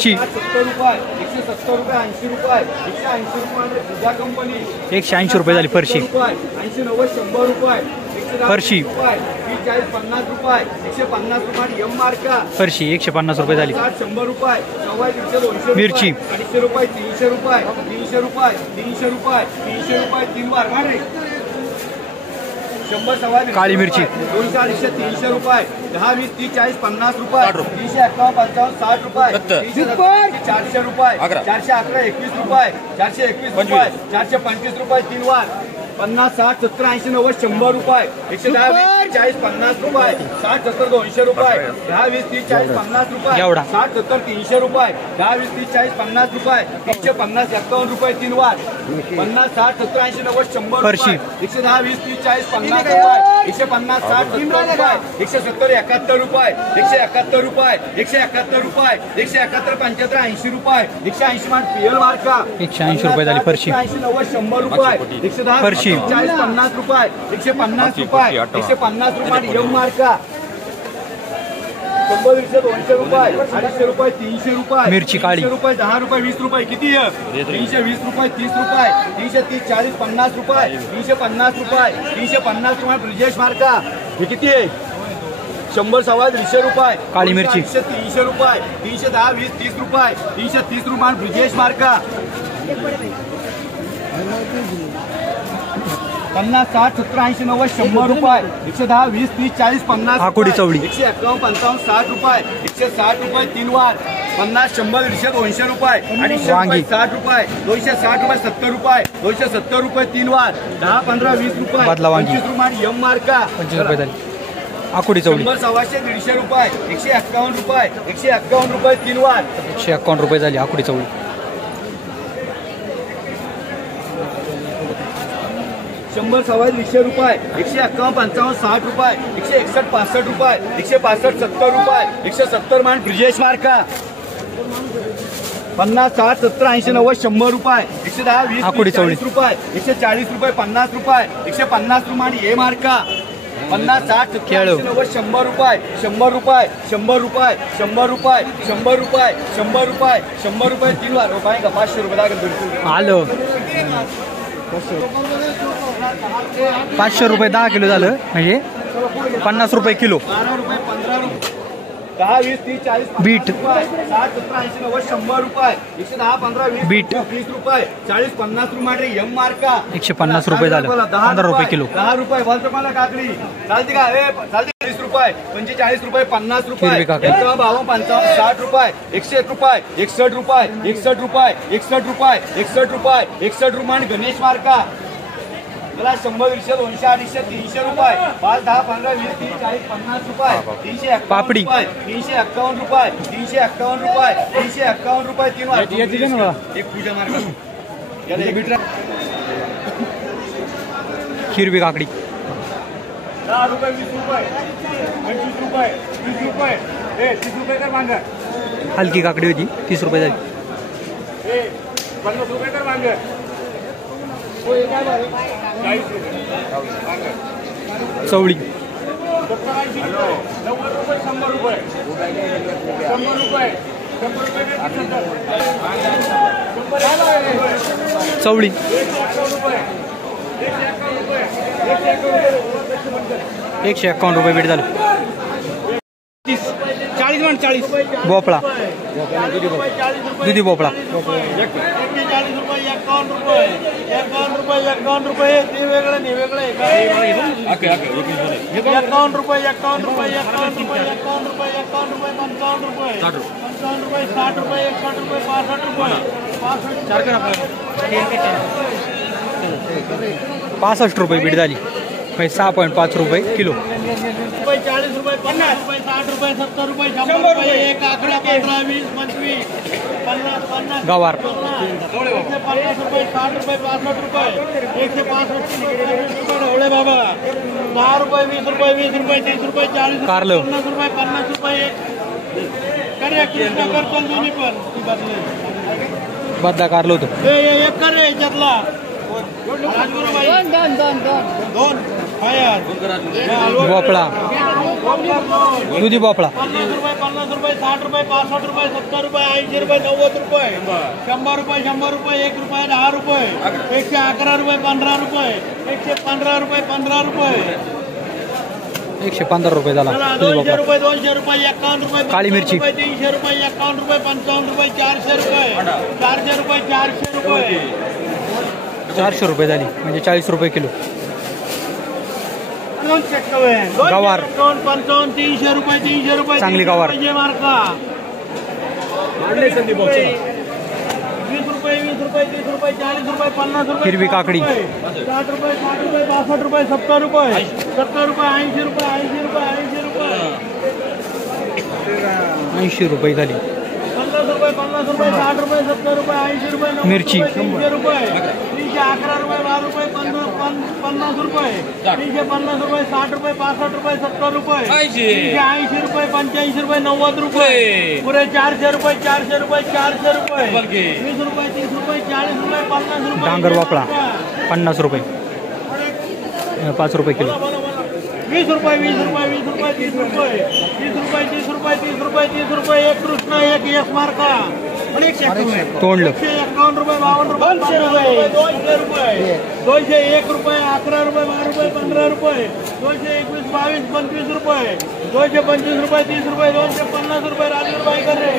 70 रुपये 170 रुपये 80 रुपये 180 रुपये पूजा कंपनी 180 रुपये झाली फरशी 80 90 100 रुपये फरशी 40 50 रुपये 150 रुपये एम मार्का फरशी 150 रुपये झाली 100 रुपये 200 मिरची 250 रुपये 300 रुपये 300 रुपये 300 रुपये 300 रुपये 3 बार मार रे 100 सवा काळी मिरची 200 300 रुपये 10 20 30 40 50 रुपये 351 55 60 रुपये 400 रुपये 411 21 रुपये 421 रुपये 425 रुपये 3 वार 50 60 70 80 90 100 रुपये 110 40 50 रुपये 60 70 200 रुपये 10 20 30 40 50 रुपये 60 70 300 रुपये 10 20 30 40 50 रुपये 150 51 रुपये 3 वार 50 60 70 80 90 100 फरशी 110 20 30 40 50 रुपये 150 60 70 रुपये 170 71 रुपये 171 रुपये 171 रुपये 171 75 80 रुपये 180 मान पीएल मार्का 180 रुपये झाली फरशी 80 90 100 रुपये 110 फरशी 40 50 रुपये 150 रुपये 150 रुपये एम मार्का 100 200 रुपये 250 रुपये 300 रुपये मिरची काळी रुपये 10 रुपये 20 रुपये किती आहे 320 रुपये 30 रुपये 330 40 50 रुपये 350 रुपये 350 रुपये ब्रिजेश मार्का हे किती आहे 100 सवा 150 रुपये काळी मिरची 300 रुपये 310 20 30 रुपये 330 रुपये ब्रिजेश मार्का 50 60 70 80 90 100 रुपये 110 20 30 40 50 आकुडी चवडी 151 55 60 रुपये 160 रुपये 3 वार 50 100 150 200 रुपये आणि 60 रुपये 260 रुपये 70 रुपये 270 रुपये 3 वार 10 15 20 रुपये बदला वांगी 25 रुपये एम मार्का 25 रुपये झाली आकुडी चवडी 100 सव्वाशे 150 रुपये 151 रुपये 151 रुपये 3 वार 151 रुपये झाली आकुडी चवडी 100 सवा 200 रुपये 151 55 60 रुपये 161 65 रुपये 165 70 रुपये 170 मान ब्रिजेश मार्का 50 60 70 80 90 100 रुपये 110 20 आकुडी 40 रुपये 140 रुपये 50 रुपये 150 रुपये ए मार्का 50 60 70 80 90 100 रुपये 100 रुपये 100 रुपये 100 रुपये 100 रुपये 100 रुपये 100 रुपये 3 वार रुपये का 500 रुपये दाखल आलो 500 रुपये 10 किलो झालं म्हणजे 50 रुपये किलो 12 रुपये 15 रुपये 10 20 30 40 बीट 60 70 80 90 100 रुपये 110 15 20 बीट 20 रुपये 40 50 रुपये एम मार्का 150 रुपये झालं 15 रुपये किलो 10 रुपये बोलतो मला काकडी चालते का चालते 30 रुपये 45 रुपये 50 रुपये 52 55 60 रुपये 101 रुपये 61 रुपये 61 रुपये 61 रुपये 61 रुपये 61 रुपये गणेश मार्का मला 100 200 200 250 300 रुपये 5 10 15 20 30 40 50 रुपये 351 पापडी 351 रुपये 351 रुपये 351 रुपये 3 वार एक पूजा मार्का याला एक मीटर हिरवी काकडी 10 रुपये 20 रुपये 25 रुपये 20 रुपये 30 रुपये कर मांग हलकी काकडी होती 30 रुपये झाली 50 रुपये कर मांग चवळी 90 रुपये 100 रुपये 100 रुपये 100 रुपये चवळी 151 रुपये बीट झालं 40 मान 40 भोपळा दुधी भोपळा 40 रुपये 51 रुपये 51 रुपये 51 रुपये ते वेगळं नाही वेगळं आहे 51 रुपये 51 रुपये 51 रुपये 51 रुपये 51 रुपये 55 रुपये 55 रुपये 60 रुपये 61 रुपये 65 रुपये 65 रुपये बीट झाली 6.5 रुपये किलो 40 रुपये 50 रुपये 60 रुपये 70 रुपये 100 रुपये 1 11 15 20 25 50 गवार 50 रुपये 60 रुपये 65 रुपये 165 रुपये ढवळे बाबा 10 रुपये 20 रुपये 20 रुपये 30 रुपये 40 कारलं 50 रुपये 50 रुपये करे कृष्ण करतो दोन्ही पण बदला कारलं होतं एक करे याच्यातला दोन भोपळा दुधी भोपळा 50 रुपये 60 रुपये 65 रुपये 70 रुपये 80 रुपये 90 रुपये 100 रुपये 100 रुपये 1 रुपये 10 रुपये 111 रुपये 15 रुपये 115 रुपये 15 रुपये 115 रुपये झाला दुधी 200 भोपळा. रुपये 200 रुपये 51 रुपये काळी मिरची. 300 रुपये 51 रुपये 55 रुपये 400 रुपये 400 रुपये 400 रुपये 400 रुपये झाली म्हणजे 40 रुपये किलो. गवार 55 300 रुपये 300 रुपये चांगली गवार. मार्का 20 रुपये 20 रुपये 30 रुपये 40 रुपये 50 रुपये हिरवी काकडी. 60 रुपये 60 रुपये 62 रुपये 70 रुपये 70 रुपये 80 रुपये 80 रुपये 80 रुपये 80 रुपये झाली. 50 रुपये 50 रुपये 60 रुपये 70 रुपये 80 रुपये 90 मिरची. रुपये 300 रुपये 311 रुपये 12 रुपये 50 रुपये 350 रुपये 60 रुपये 65 रुपये 70 रुपये 380 रुपये 85 रुपये 90 रुपये पुरे 400 रुपये 400 रुपये 400 रुपये 20 रुपये 30 रुपये 40 रुपये 50 रुपये डांगर भोपळा 50 रुपये 5 रुपये किलो. 20 रुपये 20 रुपये 20 रुपये 30 रुपये 30 रुपये 30 रुपये 30 रुपये 30 रुपये एक कृष्ण एक यश मार्का तोंडलं 151 रुपये 52 रुपये 200 रुपये 201 रुपये 11 रुपये 12 रुपये 15 रुपये 221 22 25 रुपये 225 रुपये 30 रुपये 250 रुपये राजूर बाई करे